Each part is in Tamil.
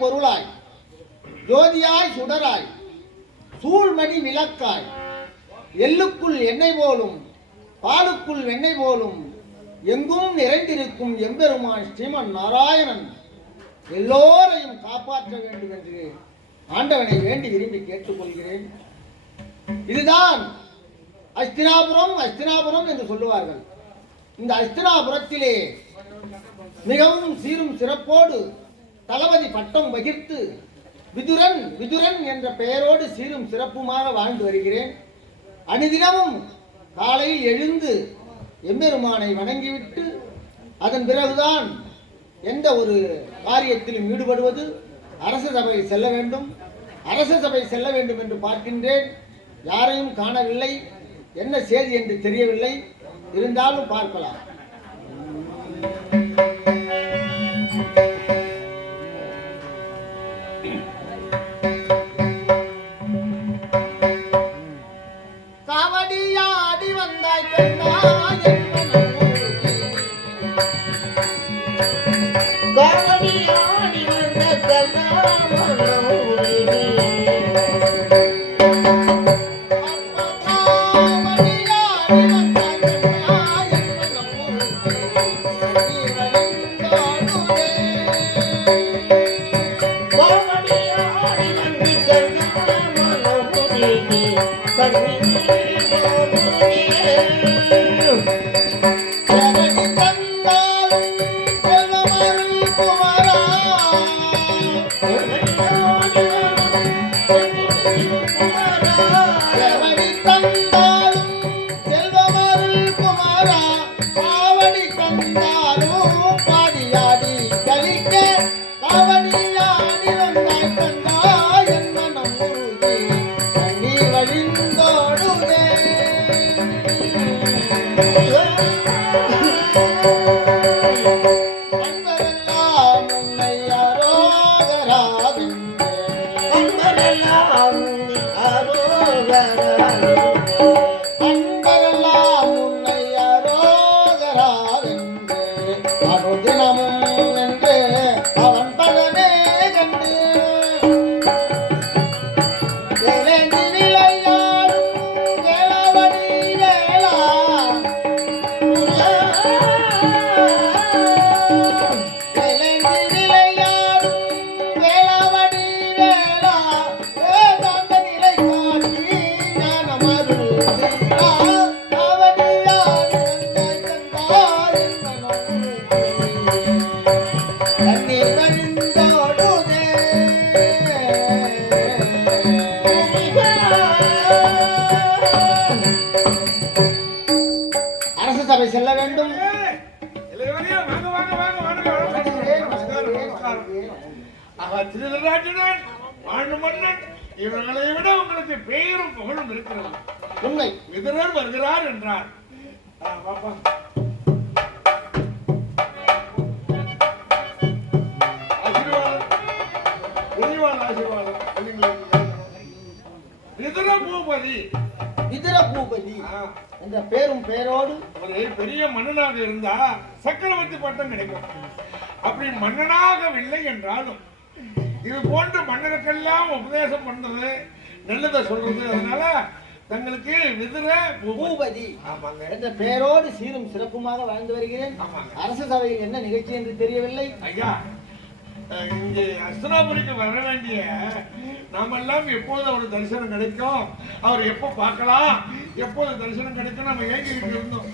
பொருளாய் ஜோதியாய் சுடராய் சூழ்மணி விளக்காய் எள்ளுக்குள் எண்ணெய் போலும் பாலுக்குள் வெண்ணெய் போலும் எங்கும் நிறைந்திருக்கும் எம்பெருமான் ஸ்ரீமன் நாராயணன் எல்லோரையும் காப்பாற்ற வேண்டும் என்று ஆண்டவனை வேண்டி விரும்பி கேட்டுக்கொள்கிறேன். இதுதான் அஸ்தினாபுரம் என்று சொல்லுவார்கள். இந்த அஸ்தினாபுரத்திலே மிகவும் சீரும் சிறப்போடு தளபதி பட்டம் வகித்து விதுரன் என்ற பெயரோடு சீரும் சிறப்புமாக வாழ்ந்து வருகிறேன். அனுதினமும் காலையில் எழுந்து எம்பெருமானை வணங்கிவிட்டு அதன் பிறகுதான் எந்த ஒரு காரியத்திலும் ஈடுபடுவது. அரச சபை செல்ல வேண்டும் என்று பார்க்கின்றேன். யாரையும் காணவில்லை. என்ன செய்தி என்று தெரியவில்லை. இருந்தாலும் பார்க்கலாம். காவடியாடி வந்தாய் செல்ல வேண்டும். இவர்களை விட உங்களுக்கு பெயரும் புகழும் இருக்கிறது. உண்மை. விதுரர் வருகிறார் என்றார். விதுரபூபதி என்ற பேரும் பெயரோடு ஒரு பெரிய மன்னனாக இருந்தா சக்கரவர்த்தி பட்டம் கிடைக்கும். அப்படி மன்னனாகவில்லை என்றாலும் இது போன்ற மன்னனுக்கெல்லாம் உபதேசம் பண்றது நல்லதை சொல்றது. அதனால தங்களுக்கு விதுர பூபதி என்ற பெயரோடு சீரும் சிறப்புமாக வாழ்ந்து வருகிறேன். அரசு சபையில் என்ன நிகழ்ச்சி என்று தெரியவில்லை. ஐயா, இங்கே அஸ்தினாபுரிக்கு வர வேண்டிய நாமெல்லாம் எப்போது அவர் தரிசனம் கிடைக்கும், அவர் எப்போ பார்க்கலாம், எப்போது தரிசனம் கிடைக்கும் நம்ம ஏங்கிட்டு இருந்தோம்.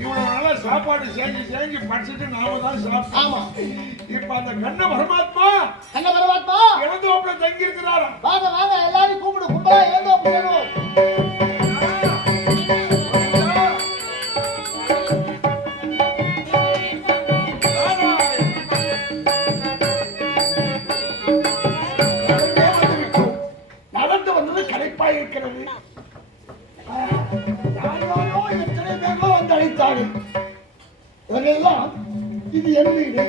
இவ்வளவு நாளா சாப்பாடு செஞ்சு படிச்சுட்டு நாம தான் சாப்பிட்டோம். இப்ப அந்த கண்ண பரமாத்மா இளந்தோப்புல தங்கி இருக்கிறாரா? வாங்க வாங்க எல்லாரும் கூப்பிடு, கும்பலா இளந்தோப்பு சேருவோம். இருக்கிறது. எத்தனை பேர்களோ வந்து அழைத்தார்கள். இவரெல்லாம் இது என் வீடு,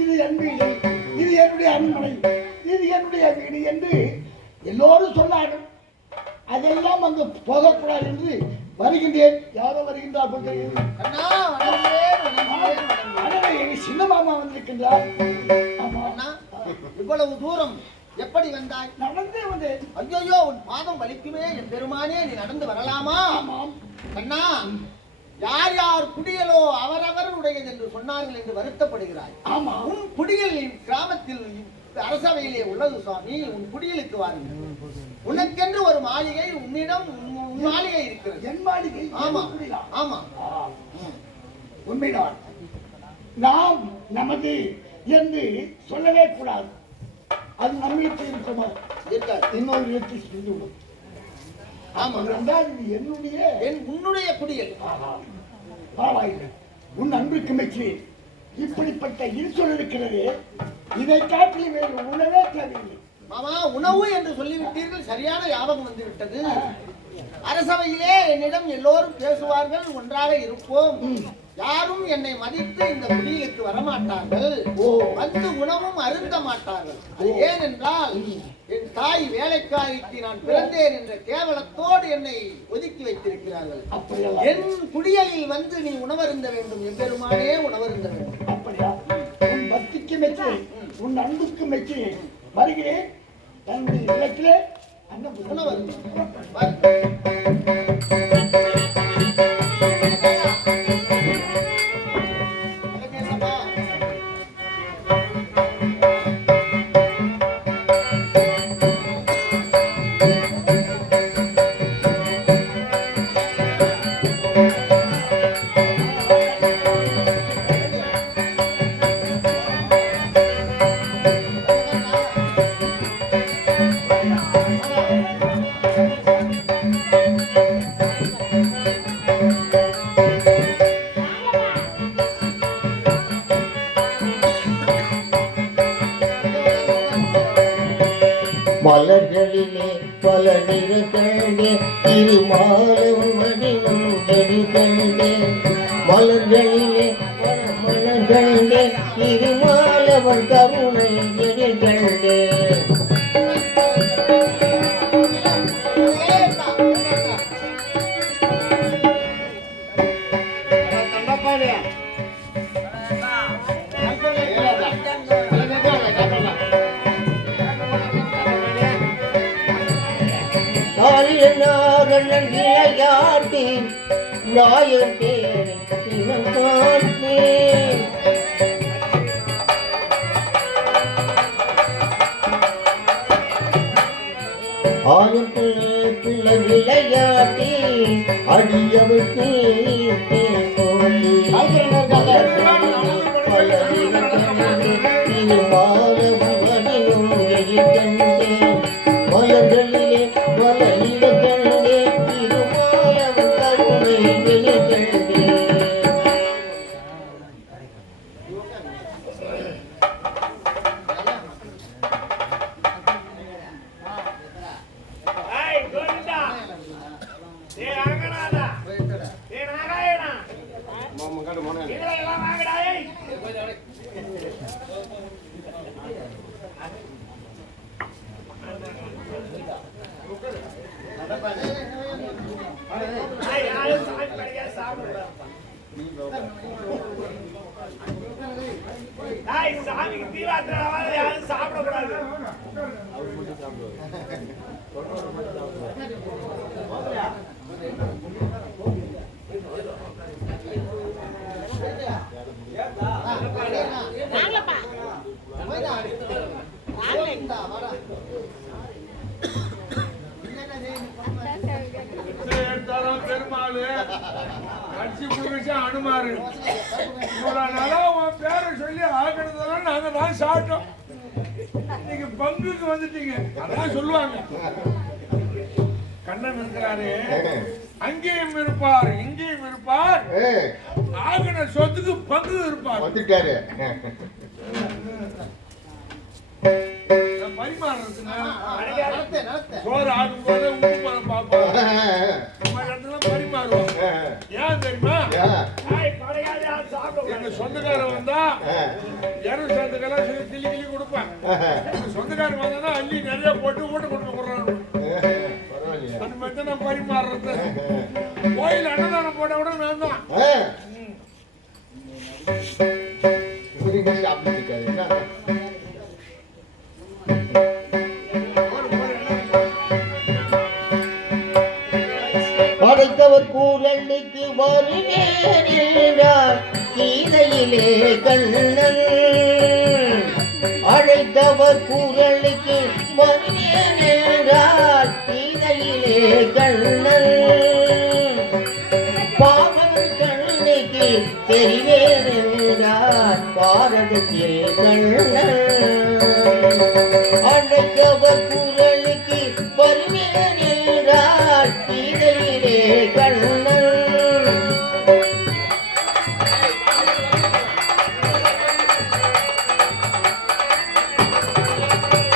இது என் வீடு, இது என்னுடைய அரண்மனை, இது என்னுடைய வீடு என்று எல்லோரும் சொன்னார்கள். அதெல்லாம் அங்கு போகக்கூடாது என்று வருகின்றேன். யாரோ வருகின்றார்கள் தெரியும். சின்ன மாமா வந்திருக்கின்றார். ஆமா, இவ்வளவு தூரம் எப்படி வந்தாய்? நடந்தே வந்தேன். ஐயோ, உன் பாதம் வலிக்குமே என் பெருமானே, நீ நடந்து வரலாமா? கண்ணா, யார் யார் குடியலோ அவரவருடையது என்று சொன்னார்கள் என்று வருத்தப்படுகிறாய். ஆமா, உன் குடியல் கிராமத்தில் அரசவையிலே உள்ளது சுவாமி. உன் குடியலுக்கு வாருங்கள். உனக்கென்று ஒரு மாளிகை, உன்னிடம் உன் மாளிகை இருக்கிறது. என் மாளிகை? ஆமா ஆமா, உண்மைதான். நாம் நமது என்று சொல்லவே கூடாது. அது நம்மளுக்கு இருக்குமா? இன்னொரு இடத்தில் சென்றுவிடும். ஆமா, என்னுடைய உன்னுடைய குடியல். பரவாயில்லை, உன் அன்புக்கு மெச்சி. இப்படிப்பட்ட இன்சொல் இருக்கிறது, இதை காட்டி வேறு உணவே தேவையில்லை. மாமா, உணவு என்று சொல்லிவிட்டீர்கள், சரியான ஞாபகம் வந்து விட்டது. அரசவையிலே என்னிடம் எல்லோரும் பேசுவார்கள், ஒன்றாக இருப்போம். யாரும் என்னை மதித்து இந்த குடிலுக்கு வரமாட்டார்கள், வந்து உணவும் அருந்த மாட்டார்கள். அது ஏனென்றால் என் தாய் வேலைக்காரிக்கு நான் பிறந்தேன் என்ற கேவலத்தோடு என்னை ஒதுக்கி வைத்திருக்கிறார்கள். என் குடியலில் வந்து நீ உணவருந்த வேண்டும், எம்பெருமானே உணவருந்த வேண்டும். அப்படியா? உன் பக்திக்கு மெச்சி, உன் அன்புக்கு மெச்சி வருகிறேன். தன்னுடைய இல்லத்திலே அந்த உணவருந்த. மலர்களிலே பல நிற கண்டே, திருமாலும் வடிவம் கண்டே. மலர்களிலே மலர் கண்டே, திருமாலவன் கருணை கண்டே. நாயன் நிலையாட்டி நாயன் பேரை அடியவர்க்கு போற்றி பல திருமாலும் வடிவும் எழிற்கண்டேன் மலர்களிலே பல இலக்கண்டே திருமாலும் கருணை எழிற்கண்டேன். சாமிக்கு தீவாத்திரம் யாரும் சாப்பிடக்கூடாது. பெருமாள் கட்சி புதுசா அனுமாரு இவ்வளவு நாளா உன் பேரை சொல்லி ஆகினதெல்லாம் நாங்க தான் சாப்பிட்டோம். நீங்க பங்குக்கு வந்துட்டீங்க அதான் சொல்லுவாங்க. கண்ணன் இருக்கிறாரு, அங்கேயும் இருப்பார் இங்கேயும் இருப்பார், ஆகின சொத்துக்கு பங்கு இருப்பார். வந்துட்டாரு சோறு ஆகும் போது உப்பு பழம் பார்ப்போம், பரிமாறுவோம். ஏன் தெரியுமா, எங்க சொந்தக்காரன் வந்தா இரவு சொந்தக்காரன் கிளி கிளி கொடுப்பேன். சொந்தக்காரன் வந்தா அள்ளி நிறைய போட்டு ஓட்டு கொடுக்க போடுறாங்க. அந்த மாதிரி நான் பரிமாறுறது. கோயில் அன்னதானம் போட்ட கூட நான் தான். படைத்தவர் கூறலுக்கு வருகிறார் கீதையிலே கண்ணன். அழைத்தவர் கூறலுக்கு வருகிறார் கீதையிலே கண்ணன். பாவன் கண்ணுக்கு தெரிவேறார் பாரதத்தில் கண்ணன். அழைத்தவர் கூறலுக்கு வருகிறார் கீதையிலே கண்ணன்.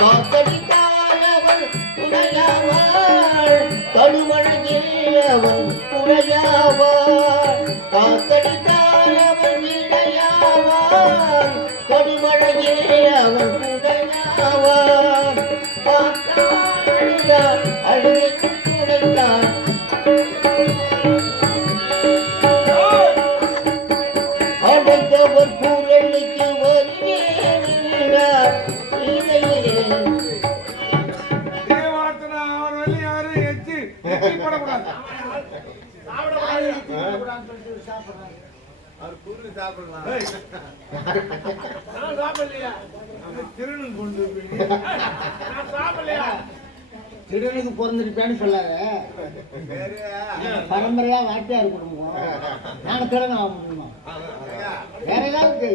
காத்தடித்தானவன் துணையாவாள் கடுமழகில் அவன் துணையாவாள். காத்தடித்தானவன் இடையாவான் கடுமழகில் அவன் துணையாவான். அழுகை துடைத்தான் அடைத்தவர் கூறலுக்கு வருகிறார் இதையிலே. அவர் வழி யாரும் எச்சு போடக்கூடாது. திருநன் கொண்டு சாப்பிடலையா, திருடனுக்கு பிறந்திருப்பேன்னு சொல்லாத. பரம்பரையா வாட்டியார் குடும்பம், நாங்க திருடன் ஆக முடியுமா? வேற ஏதாவது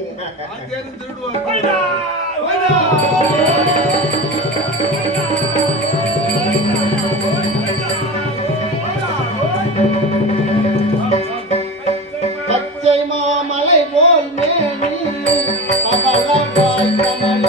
பச்சை மாமலை போல் மேனி பகலவாய் கமல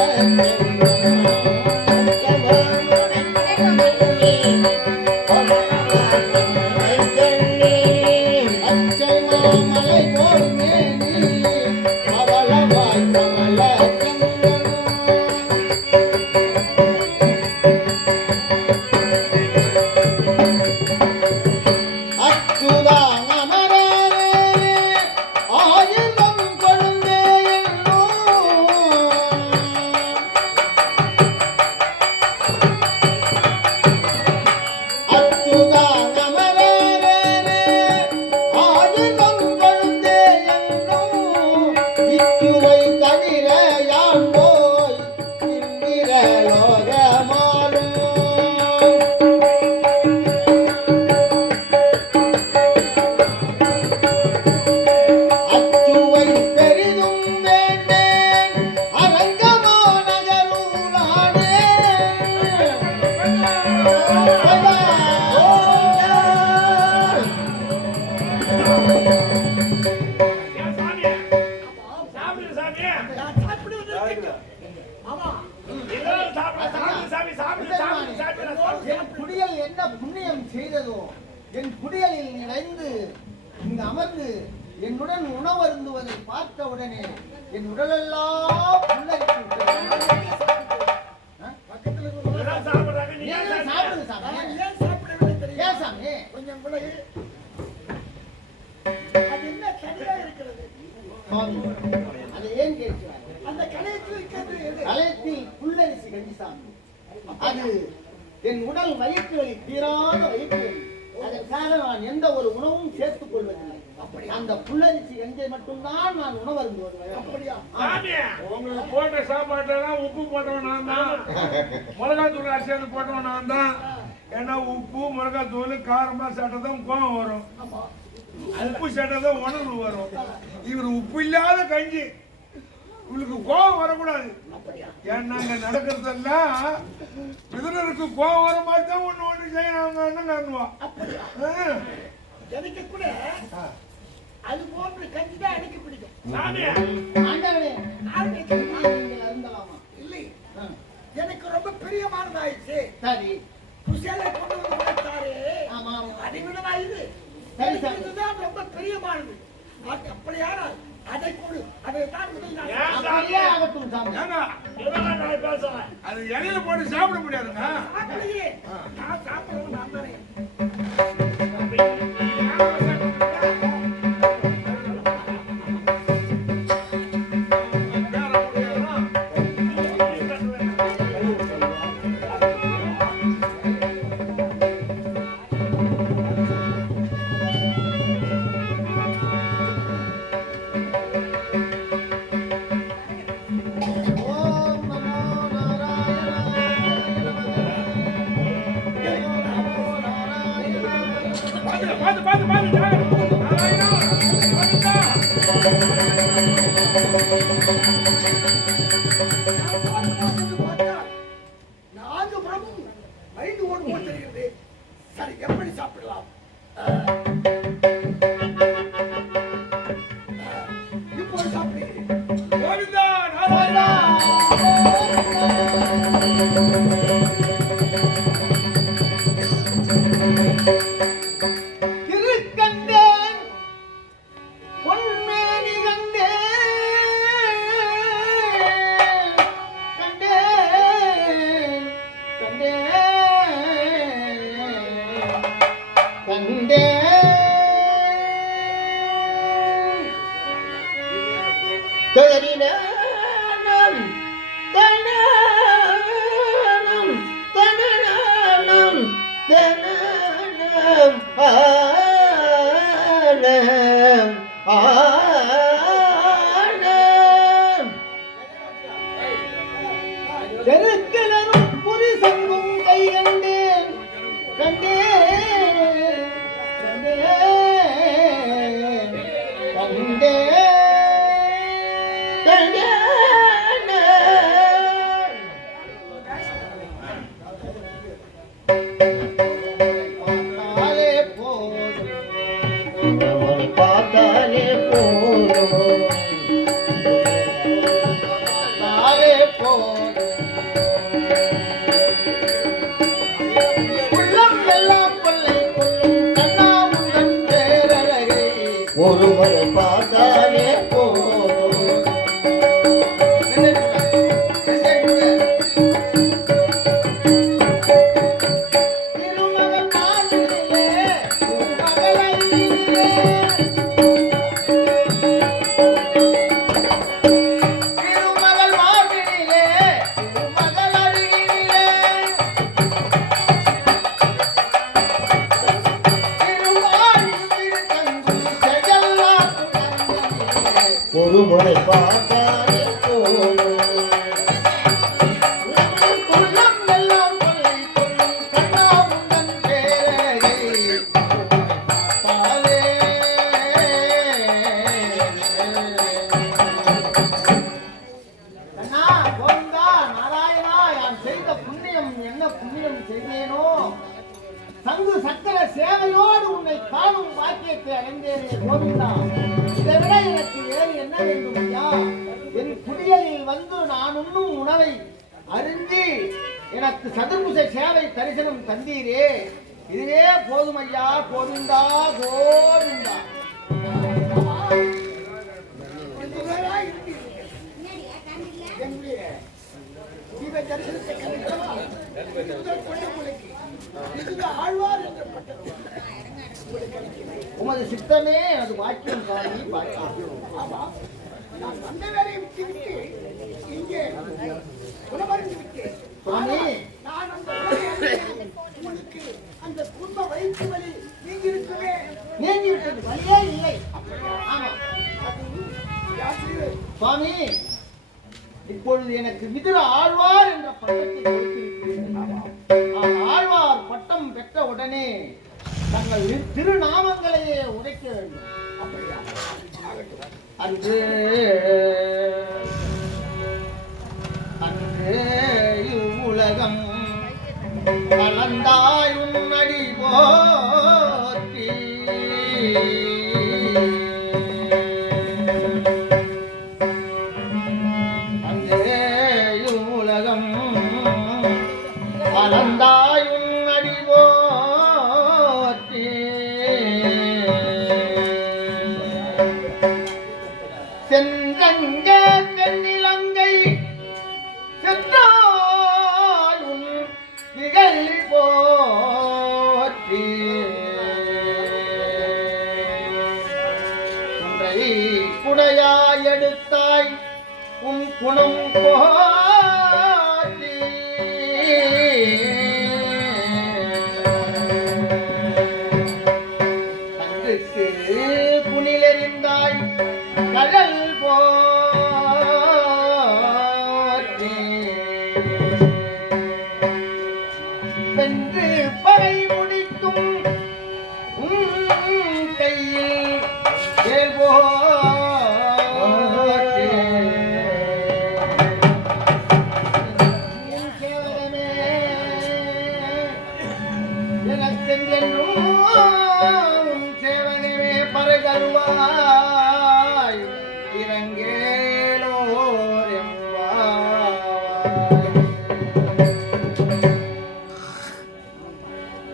உங்களுடன் உணவருந்துவதை பார்த்த உடனே என் உடலெல்லாம் புல்லரித்து விட்டது. பக்கத்துல இருக்கிறவங்க சாப்பிடுறாங்க, நீ நீங்க சாப்பிடுங்க சாமி. ஏன் சாப்பிடவில்லை தெரியுமா? ஏன் சாமி? கொஞ்சம் கூட அது என்ன கடையா இருக்கிறது? சாமி, அதை ஏன் கேட்கிறார்? அந்த கடையத்தில் இருக்கிறது எது? கலையத்தில் புல்லரிசி கஞ்சி சாமி. அது என் உடல் வயிற்று வலி, தீராத வயிற்று வலி. அதற்காக நான் எந்த ஒரு உணவும் சேர்த்துக் கொள்வதில்லை. அந்த புல்லரிசி கஞ்சை மட்டும்தான் நான் உணவருந்துவது. அப்படியா? சாமி, உங்களுக்கு போட்ட சாப்பாட்டுல உப்பு போட்டவன் நான் தான், மிளகாத்தூள் அரிசி போட்டவன் நான் தான். ஏன்னா உப்பு மிளகாத்தூள் காரமா சாப்பிட்டதும் கோவம் வரும், ஆமா. உப்பு சாப்பிட்டதும் உணர்வு வரும். இவர் உப்பு இல்லாத கஞ்சி, உங்களுக்கு கோவம் வரக்கூடாது. ஏன்னா அங்க நடக்கிறதெல்லாம் பிதருக்கு கோவம் வர மாதிரி தான் ஒண்ணு செய்யறாங்கன்னு நானுவான். எனக்கு கூட அது போன்ற கஞ்சி தான் எனக்கு பிடிக்கும். சாமி, ஆண்டவனே, நானும் நீங்கள் அருந்தலாமா? இல்லை, எனக்கு ரொம்ப பிரியமானதாயிடுச்சு. சரி. குசேலை கொண்டு வந்து கொடுத்தாரு. ஆமா. அதை விடவா இது? சரி, எனக்கு சரி. இதுதான் ரொம்ப பிரியமானது. அப்படியானால் அதை கொடு, அதை தான் முதல் நான் அப்படியே ஆகட்டும் சாமி. ஏங்க, இதெல்லாம் நான் பேசுறேன். அது இலையில போட்டு சாப்பிட முடியாதுங்க. சாப்பிடலையே. நான் சாப்பிடுறது நான் தானே. ஓம் நமோ நாராயணாய நமோ நாராயணாய. பாத்து நாராயணா, கோவிந்தா. நான்கு புறமும் மைண்டு ஓடு போல் தெரிகிறது. சரி, எப்படி சாப்பிடலாம்? இப்போது சாப்பிடுகிறேன். கோவிந்தா, நாராயணா. திருக்கண்டேன் பொன்மேனி கண்டேன், கண்டேன், கண்டேன், கண்டேன். தரினானம் தனானம் தனானம் தனானம் ஆனம் ஆனம் தெருக்கிணறும் புரிசங்கும் கை கண்டேன், கண்டேன், கண்டேன், கண்டேன். பார்த்தாலே போதும், பார்த்தாலே போதும் பார்த்தாலே போதும். உள்ளம் எல்லாம் கொள்ளை கொள்ளும் கண்ணா உந்தன் பேரழகை. ஒரு முறை பார்த்தாலே போதும் திருமகள் நாளிலே திருமகள் அருகிலே, திருமகள் மார்பினிலே திருமகள் அருகிலே, திருமாலின் திருத்தங்கும் ஜெகல்லாத்துடனே. ஒரு முறை பார்த்தாலே போதும் உள்ளம் எல்லாம் கொள்ளை கொள்ளும் கண்ணா உந்தன் பேரழகை. பார்த்தாலே கண்ணா, கோவிந்தா, நாராயணா, நான் செய்த புண்ணியம் என்ன புண்ணியம் செய்தேனோ? சங்கு சக்கர சேவையோடு உன்னை காணும் பாக்கியத்தை அடைந்தேனே கோவிந்தா. இதை விட எனக்கு வேறு என்ன வேண்டும் ஐயா? என் குடியலில் வந்து நான் உண்ணும் உணவை அருந்தி எனக்கு சதுர்புஜ சேவை தரிசனம் தந்தீரே, இதுவே போதும் ஐயா. கோவிந்தா, கோவிந்தா. ஆமா, நான் வந்த வேலையை விட்டுவிட்டு இங்கே உணவருந்து விட்டேன். சுவாமி. நான் அந்த உணவை உங்களுக்கு அந்த குடும்ப வயிற்று வலி நீங்க இருக்குமே நீங்கி விட்டது, வழியே இல்லை. ஆமா சுவாமி, இப்பொழுது எனக்கு விதுர ஆழ்வார் என்ற பட்டத்தை கொடுத்திருக்கிறீர்கள். ஆழ்வார் பட்டம் பெற்ற உடனே தங்கள் திருநாமங்களையே உடைக்க வேண்டும். அப்படியா? அன்று அன்று உலகம் கலந்தாய் உன்னடி போற்றி அன்றே உலகம் கலந்தாய் உன்னடி போற்றி சென்றங்க தென்னிலங்கை சென்றாயும் திகழ் போற்றி குன்றை குடையாய் எடுத்தாய் உன் குணம் போற்றி கன்றுக்கு குனிலெறிந்தாய் கடல் போற்றி வென்று பகை முடிக்கும் உன் கையில் வேல் போற்றி என் சேவகமே எனக்கென்றென்றும் உன் சேவகமே பரகருவாய் இறங்கேலோர் எம்பாவாய்.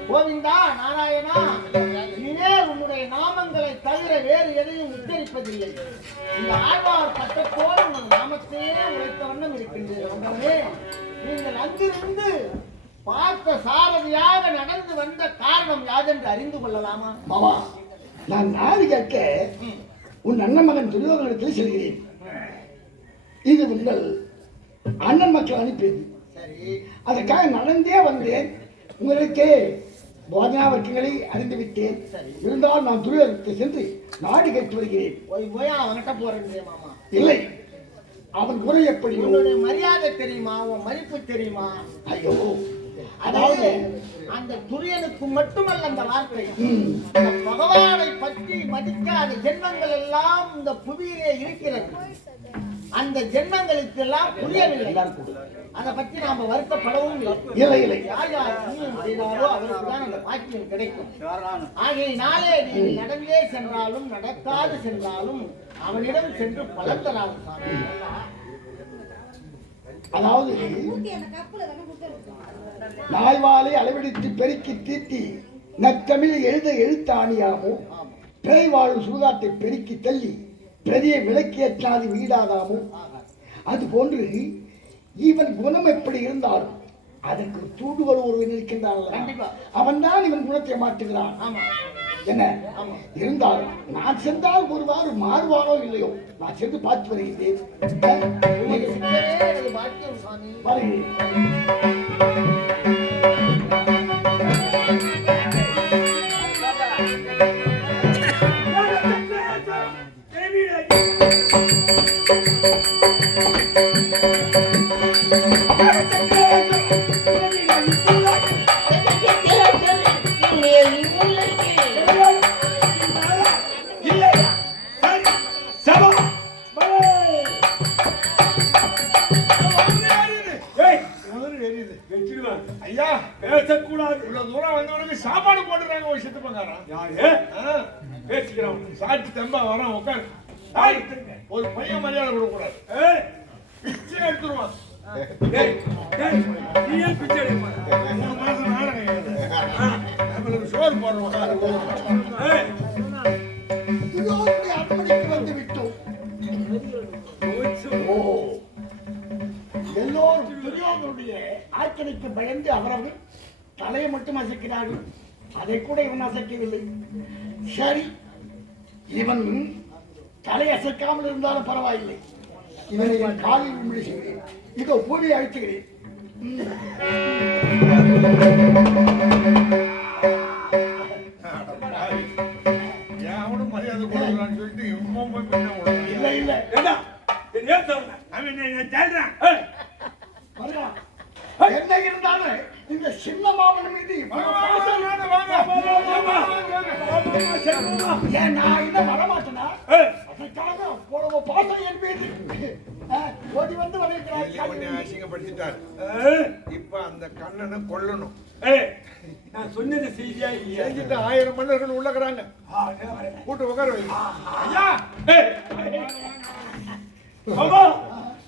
கோவிந்தா நாராயணா, இனிமேல் உன்னுடைய நாமங்களை தவிர வேறு எதையும் உச்சரிப்பதில்லை. இந்த ஆழ்வார் பட்டத்தோடு உங்கள் நாமத்தையே உரைத்த வண்ணம் இருக்கின்றே. நீங்கள் அங்கிருந்து பார்த்த சாரதியாக நடந்து வந்த காரணம் யாதென்று அறிந்து கொள்ளலாமா? மாமா, நான் நாடு கேட்க உன் அண்ணன் மகன் துரியோதனத்தில் செல்கிறேன். இது உங்கள் அண்ணன் மக்கள் அனுப்பியது. சரி, அதற்காக நடந்தே வந்தேன். உங்களுக்கு போதனா வர்க்கங்களை அறிந்து விட்டேன். இருந்தால் நான் துரியோதனத்தை சென்று நாடு கேட்டு வருகிறேன். போய் போய் அவன்கிட்ட போறேன் மாமா. இல்லை, அவன் குறை எப்படி? உன்னுடைய மரியாதை தெரியுமா? உன் மதிப்பு தெரியுமா? ஐயோ, அதாவது அந்த துரியனுக்கு மட்டுமல்ல அந்த வார்த்தை, அந்த பகவானை பற்றி மதிக்காத ஜென்மங்கள் எல்லாம் இந்த புவியிலே இருக்கிறது. அந்த ஜென்மங்களுக்கு எல்லாம் புரியவில்லை. அதை பற்றி நாம வருத்தப்படவும் இல்லை. இல்லை, யார் யார் புண்ணியம் செய்தாரோ அவருக்கு தான் அந்த பாக்கியம் கிடைக்கும். ஆகையினாலே நீ நடந்தே சென்றாலும் நடக்காது சென்றாலும் அவனிடம் சென்று பலன் தராது சாமி. அதாவது நாய்வாலை அளவெடுத்து பெருக்கி தீட்டி நத்தமிழ் எழுத எழுத்தாணியாமோ பிறை வாழும் சுடுகாட்டை பெருக்கி தள்ளி பெரிய விளக்கேற்றாது வீடாகாமோ அது போன்று இவன் குணம் எப்படி இருந்தாலும் அதற்கு தூண்டுகோல் ஒருவன் இருக்கின்றான். கண்டிப்பா அவன் தான் இவன் குணத்தை மாற்றுகிறான். ஆமா என்ன இருந்தாலும் நான் சென்றால் ஒருவாறு மாறுவானோ இல்லையோ நான் சென்று பார்த்து வருகின்றேன். பாக்கியம் சாமி. வருகிறேன். ஐயா, பேசக்கூடாது. இவ்வளவு தூரம் வந்தவனுக்கு சாப்பாடு போட்டுறாங்க ஒரு சித்து பங்காரன். யாரு பேசிக்கிறான்? சாட்டு தெம்பா வரான், உட்காரு. ஒரு பையன் மரியாதை கொடுக்க கூடாது. பிச்சை எடுத்துருவான். 3 மாசம் நாடகம் சோறு போடுறோம். அர்ப்பணிக்கு வந்து விட்டோம். எல்லோரும் துரியோதனுடைய ஆட்சிக்கு பயந்து அவரவர் தலையை மட்டும் அசைக்கிறார்கள். அதை கூட இவன் அசைக்கவில்லை. சரி, இவன் தலை அசைக்காமல் இருந்தாலும் பரவாயில்லை. இவனை என் காலில் உண்மை செய்கிறேன். இதோ பூமியை அழைத்துகிறேன். அவனும் மரியாதை கொடுக்கலான்னு சொல்லிட்டு இவன் போய் பின்ன விடுறான். இல்ல இல்ல வருவா. என்ன இருந்தாலும் இந்த சின்ன மாமன் மீது இவ்வளவு பாசம். ஏன் நான் இன்னும் வரமாட்டேனா? அதற்காக அவ்வளவு பாசம் என் மீது. ஓடி வந்து உன்னை வரவேற்கிறார். அசிங்கப்படுத்திட்டார். இப்ப அந்த கண்ணனை கொல்லணும். நான் சொன்னது செய்தியா இல்லையா? செஞ்சுட்டு 1000 மன்னர்கள் உள்ளக்கிறாங்க. கூட்டு உட்கார வை. ஐயா அம்மா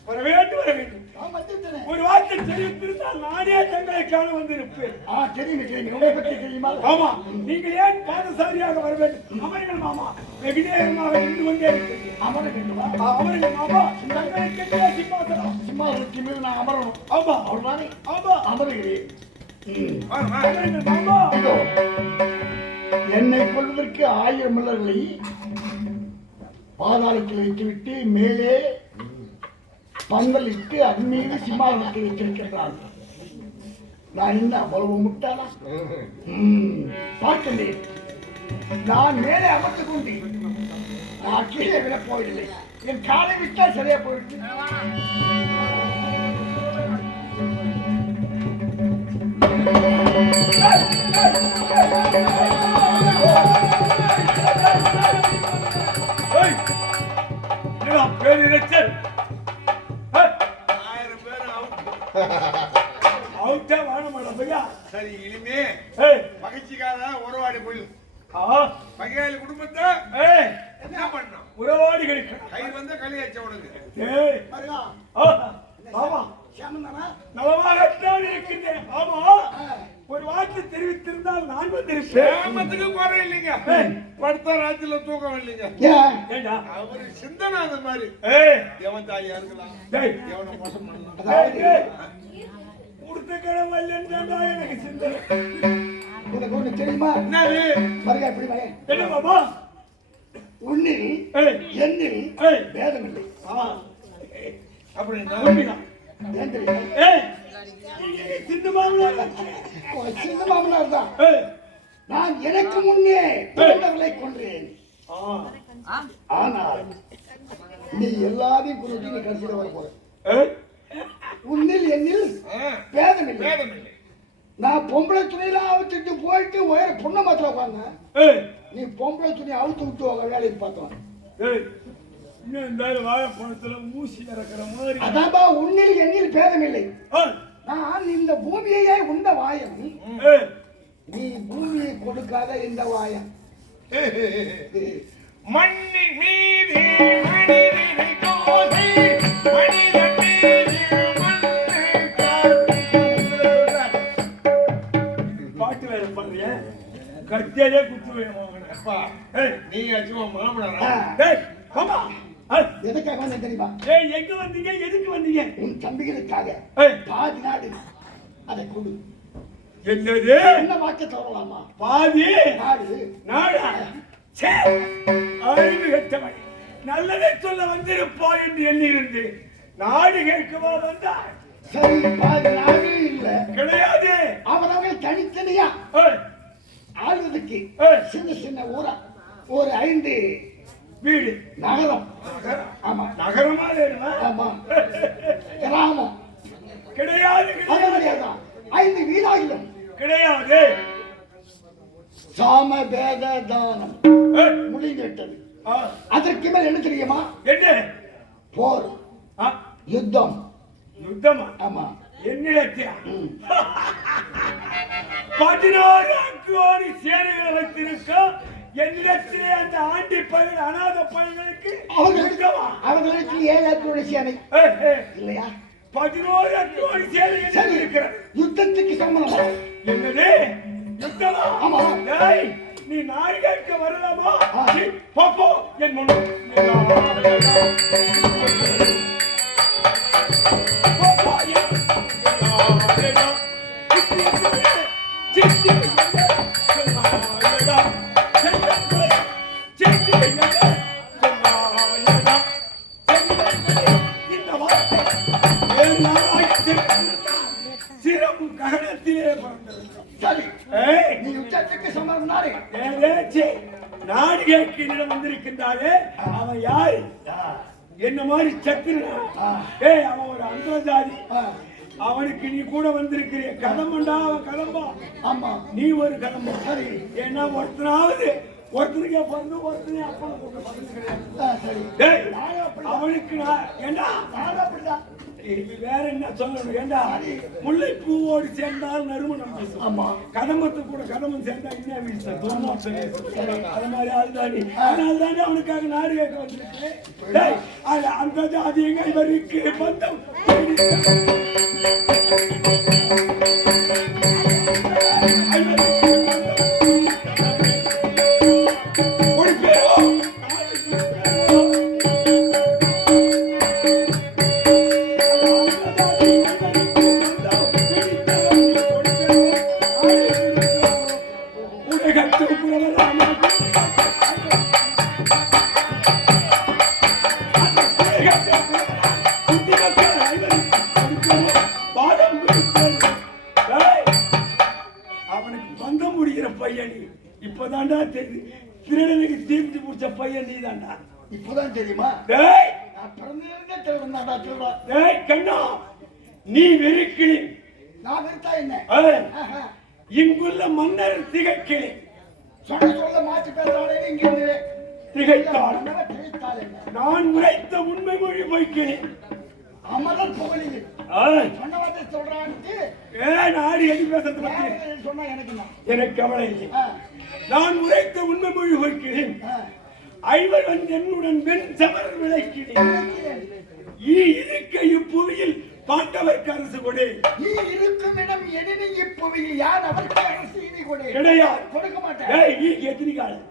வர வேண்டும் வர வேண்டும். நான் வந்துட்டேனே. ஒரு வார்த்தை தெரிவித்திருந்தால் நானே தங்களை காண வந்திருப்பேன். தெரியுங்க தெரியுங்க. உங்களை பற்றி தெரியுமா? ஆமா, நீங்கள் ஏன் பாதசாரியாக வர வேண்டும்? அமருங்கள் மாமா, வெகு நேரமாக நின்று கொண்டே இருக்கிறது. அமர வேண்டுமா? அமருங்கள் மாமா, தங்களுக்கு சிம்மாசனம். சிம்மாசனத்தின் மீது நான் அமரணும். ஆமா அவ்வளவுதானே? ஆமா, அமருகிறேன். அமருங்கள் மாமா. இதோ, என்னை கொள்வதற்கு 1000 மல்லர்களை பாதாளத்தில் வைத்துவிட்டு மேலே பந்தலிட்டு அன்மீது சிம்மாசனத்தை வைத்திருக்கிறார்கள். நான் என்ன அவ்வளவு முட்டாளா? பார்க்கின்றேன். நான் மேலே அமர்ந்து கொண்டு நான் கீழே விட போவதில்லை. என் காலை விட்டால் சரியா போயிடுச்சு. பேரிரைச்சல் 1000 பேர் அவுட். அவுட்டே வாழ மாட்டோம் பையா. சரி, இனிமே மகிழ்ச்சிக்காக உறவாடி போய் பகையாளி குடும்பத்தை என்ன பண்ணோம்? உறவாடிகளுக்கு கை வந்த களியாச்ச உனக்கு. வருவா. ஆமா, சாமந்தானா? நலமாகத்தான் இருக்கின்றேன். ஆமா, ஒரு வார்த்தை தெரிவித்திருந்தால் நான் வந்திருப்பேன். சேமத்துக்கு குறை இல்லைங்க. படுத்த ராத்திரில தூக்கம் இல்லைங்க. ஏன்? ஏண்டா? அவரு சிந்தனை அந்த மாதிரி. எவன் தாலியா இருக்கலாம், டேய், எவனை மோசம் பண்ணலாம். அதாவது கொடுத்த கிழமை இல்லைன்னா எனக்கு சிந்தனை. உனக்கு ஒண்ணு தெரியுமா? என்னது? வருகா இப்படி வரேன். என்ன மாமா? உன்னில் ஏய், என்னில் ஏய், பேதம் இல்லை. அப்படின்னா உண்மைதான். ஏன் தெரியுமா? ஏய், நீங்க சிந்து மாமனார். உன் சின்ன மாமனார் தான். ஏய், நான் எனக்கு முன்னே பிறந்தவர்களை கொன்றேன். ஆனால் நீ எல்லாரையும் கொண்டு நீ கடைசியில் வர போற. ஏய், உன்னில் என்னில் பேதம் இல்லை. வேதம் இல்லை. நான் பொம்பளை துணியில அவுத்துட்டு போயிட்டு உயர பொண்ணை மாத்திர உட்கார்ந்தேன். ஏய், நீ பொம்பளை துணி அவுத்து விட்டு உங்க வேலையை பார்த்தோம். ஏய், இன்னும் இந்த வாழைப்பழத்துல ஊசி இறக்குற மாதிரி. அதான்பா உன்னில் என்னில் பேதம் இல்லை. ஏய், நான் இந்த பூமியையே உண்ட வாயன். ஏய், நீ பூமியை கொடுக்காத இந்த வாயன். மண்ணின் மீது மனிதனை கோசை, மனிதன் மீது மண்ணை கால். பாட்டு வேலை பண்றிய கத்தியாலே குத்து வேணும். அப்பா, நீ அச்சுமா மாமனாரா? ஏய், ஆமா. ஏய், எதுக்காக வந்து தெரியுமா? ஏய், எங்க வந்தீங்க? எதுக்கு வந்தீங்க? உன் தம்பிகளுக்காக ஏய், பாதி நாடு அதை கொடு. என்னது? என்ன வாக்க தரலாமா? பாதி நாடு நாடா? ச்சே, அறிவு கெட்டவன். நல்லதை சொல்ல வந்திருப்பா என்று எண்ணிருந்து நாடு கேட்கவா வந்தார்? சரி, பாதி நாடு இல்ல. கிடையாது. அவரவங்க தனித்தனியா ஏய், ஆளுறதுக்கு ஏய், சின்ன சின்ன ஊரா ஒரு 5 வீடு நகரம். ஆமா நகரமா வேணுமா? ஆமா கிராமம் கிடையாது. அது கிடையாது. மாதிரியாதான் 5 வீடாகிலும் கிடையாது. சாம பேத தானம் ஏய், முடிந்து விட்டது. ஆ, அதற்கு மேல் என்ன தெரியுமா? என்ன? போர், ஆ, யுத்தம். யுத்தமா? ஆமா. என்னிடத்தியா? ம். 16 கோடி சேனைகளை வைத்திருக்க என்னிடத்திலே அந்த ஆண்டி பயிர் அநாத பயிர்களுக்கு யுத்தமா? அவர்களுக்கு 7 கோடி சேனை ஏய், ஏய், இல்லையா? 11 கோடி சேனைகள் சரி, இருக்கிறது. யுத்தத்துக்கு சம்பளம். என்னது? யுத்தமா? ஆமா. ஏய், நீ நாடு கேட்க வரலாமா? ஆ. சீ, போ, போ, என் முன்னு. போ, போ, என் நகரத்திலே பிறந்திருக்கிறோம். சரி, ஏய், நீ யுத்தத்துக்கு சமர்னாரு. ஏதாச்சும் நாடு கேட்கிற வந்திருக்கின்றாரே அவன் யாரு? என்ன மாதிரி சத்திரன். ஏய், அவன் ஒரு அந்தர்ஜாதி. அவனுக்கு நீ கூட வந்திருக்கிற கதம்பண்டா, அவன் கதம்பா. ஆமா, நீ ஒரு கதம்பா. சரி. ஏன்னா ஒருத்தனாவது ஒருத்தனுக்கே பிறந்து ஒருத்தனே அப்பா கூட பிறந்து கிடையாது. சரி. டேய், அவனுக்கு நான் ஏண்டா நானும் அப்படிதான். இது வேற என்ன சொல்லணும்? ஏண்டா முல்லை பூவோடு சேர்ந்தால் நறுமணம் வீசும். ஆமா, கதம்பத்து கூட கதம்பம் சேர்ந்தா என்ன வீசும்? தூரம் அது மாதிரி ஆள்தானி. அதனால்தானே அவனுக்காக நாடு கேட்க வந்திருக்கு. டேய், அந்த ஜாதியங்க இவருக்கு பந்தம் அவனுக்கு பந்தம் முடிகிற பையன். இப்பதான்டா தெரியுது, திருடனுக்கு தீர்த்து பிடிச்ச பையன் நீ தான்டா. இப்பதான் தெரியுமா? டேய், நான் பிறந்ததுக்கே திருடன்தான்டா, திருடன். டேய் கண்ணா, நீ வெறுக்கிளி. நான் வெறுத்தா என்ன? ஆஹா. இங்குள்ள மன்னர் திகைக்கிளி. சொல்ல மாற்றி பேசுறானே இங்க இருந்து. திகைத்தாள். திகைத்தாள் என்ன? நான் உரைத்த உண்மை மொழி பொய்க்கிளி. அமரர் புகழில் சொன்ன வார்த்தை சொல்றான்ட்டு நாடு எது பேசுறது பத்தி சொன்னா எனக்கு தான். எனக்கு கவலை இல்லை. நான் உரைத்த உண்மை மொழி பொய்க்கிறேன். ஐவன் என்னுடன் வெண் சமர் விளைக்கிறேன். இருக்க இப்புவியில் பாண்டவர்க்கு அரசு கொடு. நீ இருக்கும் இடம் எனினும் இப்புவியில் யார் அவருக்கு அரசு இனி கொடு. கிடையாது, கொடுக்க மாட்டேன். நீ எத்தனை காலம்?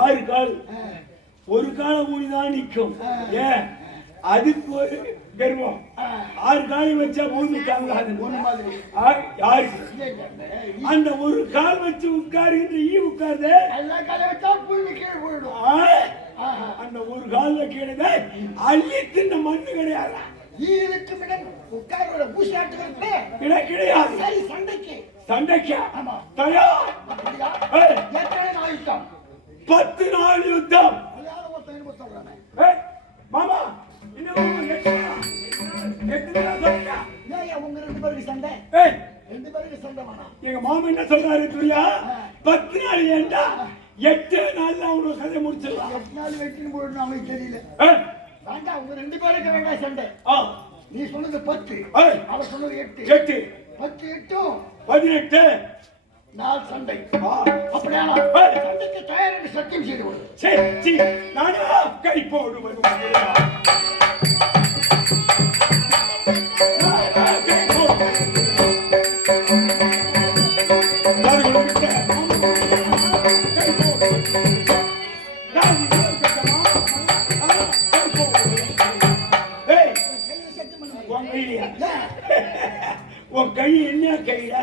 6 கால். ஒரு கால ஊழிதான் நிற்கும். ஏன் அதுக்கு ஒரு கர்வம். 6 காலை வச்சா மூணு காங்காது. யாருக்கு அந்த ஒரு கால் வச்சு உட்காருகின்ற ஈ உட்காருது. எல்லா காலை வச்சா புள்ளி கீழே போயிடும். அந்த ஒரு கால கீழே அள்ளி தின்ன மண்ணு கிடையாது. இருக்கும் இடம் உட்காரோட பூசாட்டுகளுக்கு கிடையாது. சரி, சண்டைக்கு. சண்டைக்கு ஆமா, தயார். எத்தனை நாள் யுத்தம்? 10 நாள் யுத்தம். சொல்றானே மாமா, உங்க 2 பேருக்கு சண்டை? 2 பேருக்கு சண்டை வேணாம். எங்க மாமா என்ன சொல்றாரு துரியா? 10 நாள் ஏண்டா 8 நாள்ல அவங்க கதை முடிச்சிடலாம். 8 நாள் வெட்டின்னு போயிடணும், அவனுக்கு தெரியல. வேண்டாம், உங்க 2 பேருக்கு வேண்டாம் சண்டை. நீ சொன்னது 10, அவர் சொன்னது 8. 8 10 8 18 நாள் சண்டை. அப்படியானா சண்டைக்கு தயார் என்று சத்தியம் செய்து கொடு. சரி, நானா கை போடுவது உன் கை என்ன கையில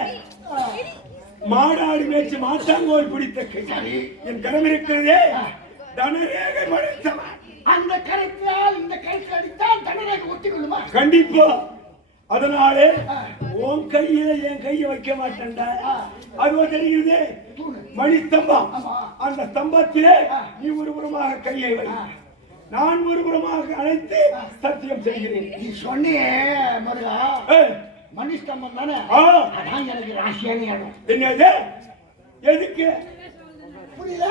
மாடாடு மேய்ச்சி மாட்டாங்கோல் பிடித்த கை. என் கரம் இருக்கிறதே தனரேகை படைத்தவன். அந்த கருத்தால் இந்த கருத்து அடித்தால் தனரேகை ஒட்டி கொள்ளுமா? கண்டிப்பா. அதனாலே உன் கையில என் கையை வைக்க மாட்டேன்டா. அதுவா தெரியுது, மணி ஸ்தம்பம். அந்த ஸ்தம்பத்திலே நீ ஒரு புறமாக கையை வை, நான் ஒரு புறமாக அழைத்து சத்தியம் செய்கிறேன். நீ சொன்னியே மருகா, மணிஸ்தம்பம் தானே? அதான் எனக்கு ராசியான இடம். என்னது? எதுக்கு புரியல?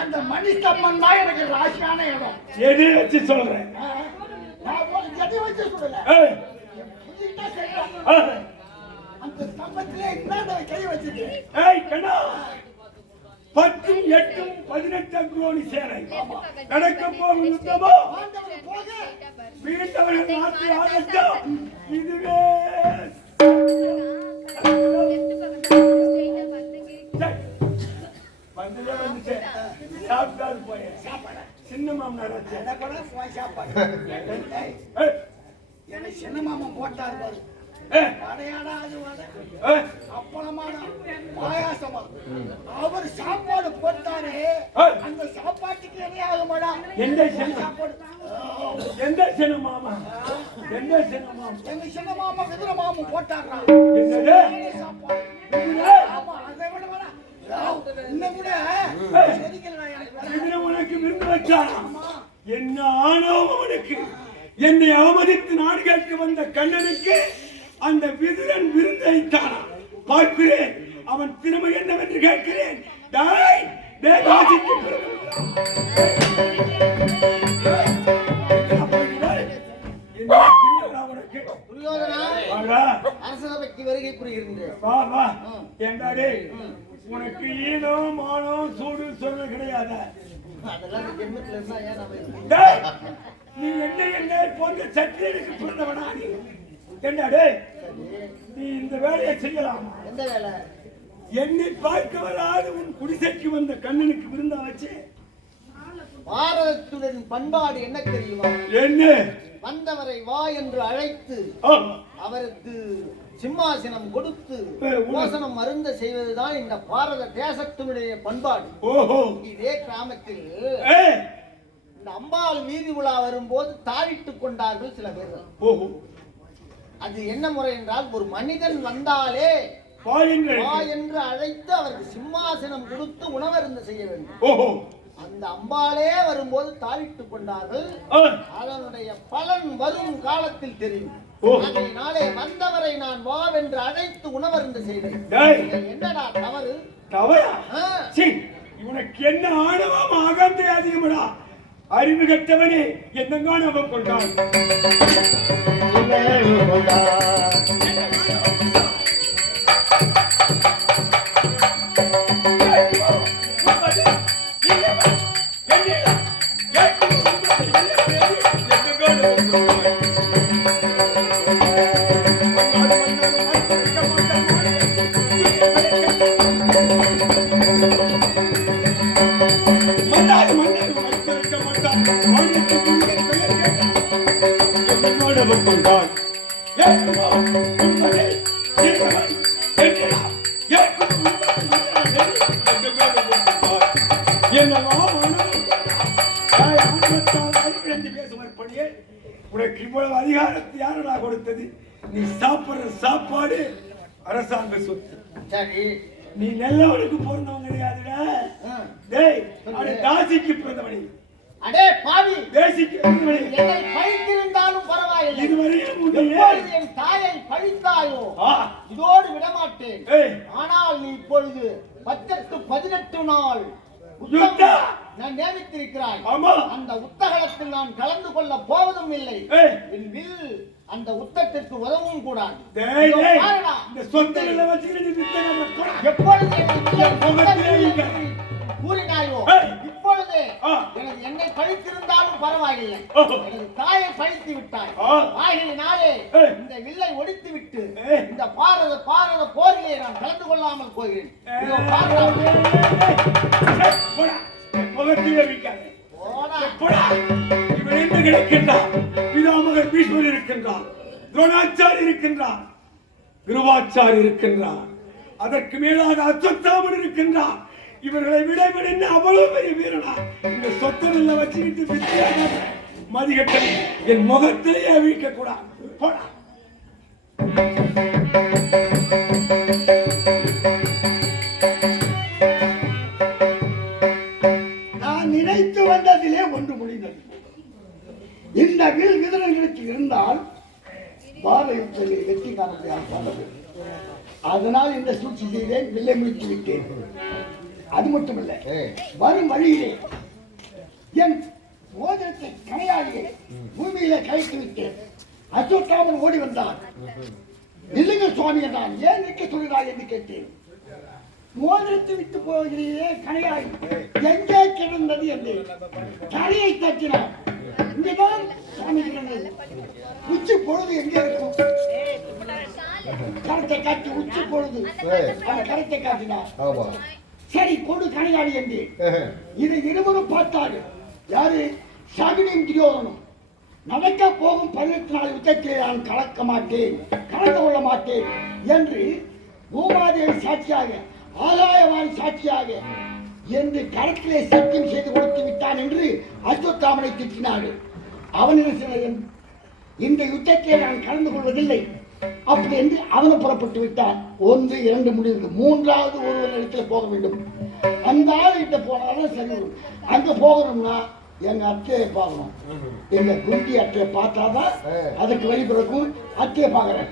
அந்த மணிஸ்தம்பம் தான் எனக்கு ராசியான இடம். எதை வச்சு சொல்றேன்? நான் எதை வச்சு சொல்லல. அந்த ஸ்தம்பத்திலே என்ன கை வச்சிருக்கேன்? கண்ணா, 10 8 18 அக்ரோனி சேனை நடக்க போகும் யுத்தமோ வீட்டவர்கள் மாற்றி ஆகட்டும். இதுவே சாப்பிட்டாரு போய் சின்ன மாமனார் என்ன சின்ன மாமன் போட்டாரு பாரு. அப்பளமான பாயாசமா அவர் சாப்பாடு போட்டாரு. அந்த சாப்பாட்டுக்கு என்ன ஆகுமாடா? எந்த சாப்பாடு? எந்த சின்ன மாமா? என்ன சின்ன மாமா? எங்க சின்ன மாமா விதுர மாமா போட்டாடுறா. என்னது? சாப்பாடு. விதுர? ஆமா, அதை விட வேணா. இன்னும் கூட செரிக்கல எனக்கு. விதுர உனக்கு விருந்து வச்சானா? என்ன ஆணவம் அவனுக்கு? என்னை அவமதித்து நாடு கேட்க வந்த கண்ணனுக்கு அந்த விதுரன் விருந்தளித்தானா? பார்க்கிறேன் அவன் திறமை என்னவென்று கேட்கிறேன். டேய், டேய் காசிக்கு துரியோதனா, வாடா. அரசவைக்கு வருகை புரிகின்றேன். வா வா. ஏண்டா டேய், உனக்கு ஈனம் மானம் சூடு சொல்ல கிடையாது. அதெல்லாம் இந்த ஜென்மத்துல இருந்தா ஏன் நாம இருக்கோம்? டேய், நீ என்ன போன்ற சத்திரியனுக்கு பிறந்தவனா நீ? என்ன டேய், நீ இந்த வேலையை செய்யலாமா? எந்த வேலை? என்னை பார்க்க வராது உன் குடிசைக்கு வந்த கண்ணனுக்கு விருந்தா வச்சு. பாரதத்துடன் பண்பாடு என்ன தெரியுமா? என்ன? வந்தவரை வா என்று அழைத்து அவருக்கு சிம்மாசனம் கொடுத்து போசனம் அருந்த செய்வதுதான் இந்த பாரத தேசத்தினுடைய பண்பாடு. ஓஹோ. இதே கிராமத்தில் இந்த அம்பாள் வீதி உலா வரும்போது தாழிட்டுக் கொண்டார்கள் சில பேர். ஓஹோ. அது என்ன முறை என்றால், ஒரு மனிதன் வந்தாலே வா என்று அழைத்து அவருக்கு சிம்மாசனம் கொடுத்து உணவருந்த செய்ய வேண்டும். ஓஹோ. அந்த அம்பாளே வரும்போது தாழிட்டுக் கொண்டார்கள். அதனுடைய பலன் வரும் காலத்தில் தெரியும். அதனாலே வந்தவரை நான் வாவென்று அழைத்து உணவருந்த செய்தேன். என்னடா தவறு? தவறா? இவனுக்கு என்ன ஆணவம் அகந்தை அதிகமடா. அறிவு கட்டவனே என்னங்கான அவன் கொண்டான். உனக்கு இவ்வளவு அதிகாரத்தை யாரடா கொடுத்தது? நீ சாப்பிடுற சாப்பாடு அரசாங்க சொத்து. சரி, நீ நல்லவனுக்கு பிறந்தவன் கிடையாதுடா. டேய், அவனை தாசிக்கு பிறந்தவனி. அடே பாவி, தேசிக்கு பிறந்தவனி. என்னை பழித்திருந்தாலும் பரவாயில்லை. இதுவரையும் எப்பொழுது என் தாயை பழித்தாயோ இதோடு விடமாட்டேன். ஆனால் நீ இப்பொழுது 18 நாள் நான் நியமித்திருக்கிறாய். அந்த உத்தகலத்தில் நான் கலந்து கொள்ள போவதும் இல்லை. என் வில் அந்த உத்தத்திற்கு உதவும் கூடாது. எப்பொழுது கூறினாயோ இப்பொழுது என்னை பழித்திருந்தாலும் பரவாயில்லை. எனது தாயை பழித்து விட்டாய். ஆகையினாலே இந்த வில்லை ஒடித்து விட்டு இந்த பாரத போரிலே நான் கலந்து கொள்ளாமல் போகிறேன். பிதாமகர் பீஷ்மர் இருக்கின்றார், துரோணாச்சாரி இருக்கின்றார், கிருபாச்சாரி இருக்கின்றார், அதற்கு மேலாக அஸ்வத்தாமன் இருக்கின்றார். இவர்களை விட என்ன அவ்வளவு பெரிய வீரனா? இந்த சொத்தனை வச்சுக்கிட்டு மதிகட்டை என் முகத்திலேயே வீழ்க்க கூடாது. போடா. நான் நினைத்து வந்ததிலே ஒன்று முடிந்தது. இந்த வில் விதனங்களுக்கு இருந்தால் பார யுத்தத்தில் வெற்றி காண முடியாது. அதனால் இந்த சூழ்ச்சி செய்தேன், வில்லை முடித்து விட்டேன். அது மட்டுமல்ல, வரும் வழியிலே என் மோதிரத்தை கனையாளியை பூமியிலே கழித்து விட்டேன். அசோக்காமல் ஓடி வந்தான். இல்லைங்க சுவாமி என்றான். ஏன் நிற்க சொல்கிறாய் என்று கேட்டேன். மோதிரத்தை விட்டு போகிறீரே கனையாளி எங்கே கிடந்தது என்று கரையை தட்டினான். இங்கேதான் சுவாமி கிடந்தது. உச்சி பொழுது எங்கே இருக்கும்? கரத்தை காட்டி உச்சி பொழுது அந்த கரத்தை காட்டினார். சரி கொடு கனையாளி என்று இதை இருவரும் பார்த்தார்கள். யாரு? சகுனியும் துரியோதனும். நடக்க போகும் 18 நாள் யுத்தத்திலே நான் கலக்க மாட்டேன், கலந்து கொள்ள மாட்டேன் என்று பூமாதேவி சாட்சியாக, ஆதாயவான் சாட்சியாக என்று கரத்திலே சத்தியம் செய்து கொடுத்து விட்டான் என்று அஸ்வத்தாமனை திட்டினார்கள். அவன் என்ன இந்த யுத்தத்தை நான் கலந்து கொள்வதில்லை அப்படி என்று அவனை புறப்பட்டு விட்டான். 1 2 முடிவு, 3வது ஒருவர் இடத்துல போக வேண்டும். அந்த ஆளுகிட்ட போனாலும் சரி வரும். அங்க போகணும்னா எங்க அத்தையை பார்க்கணும். எங்க குண்டி அத்தையை பார்த்தாதான் அதுக்கு வெளிப்பிறக்கும். அத்தையை பார்க்கறேன்.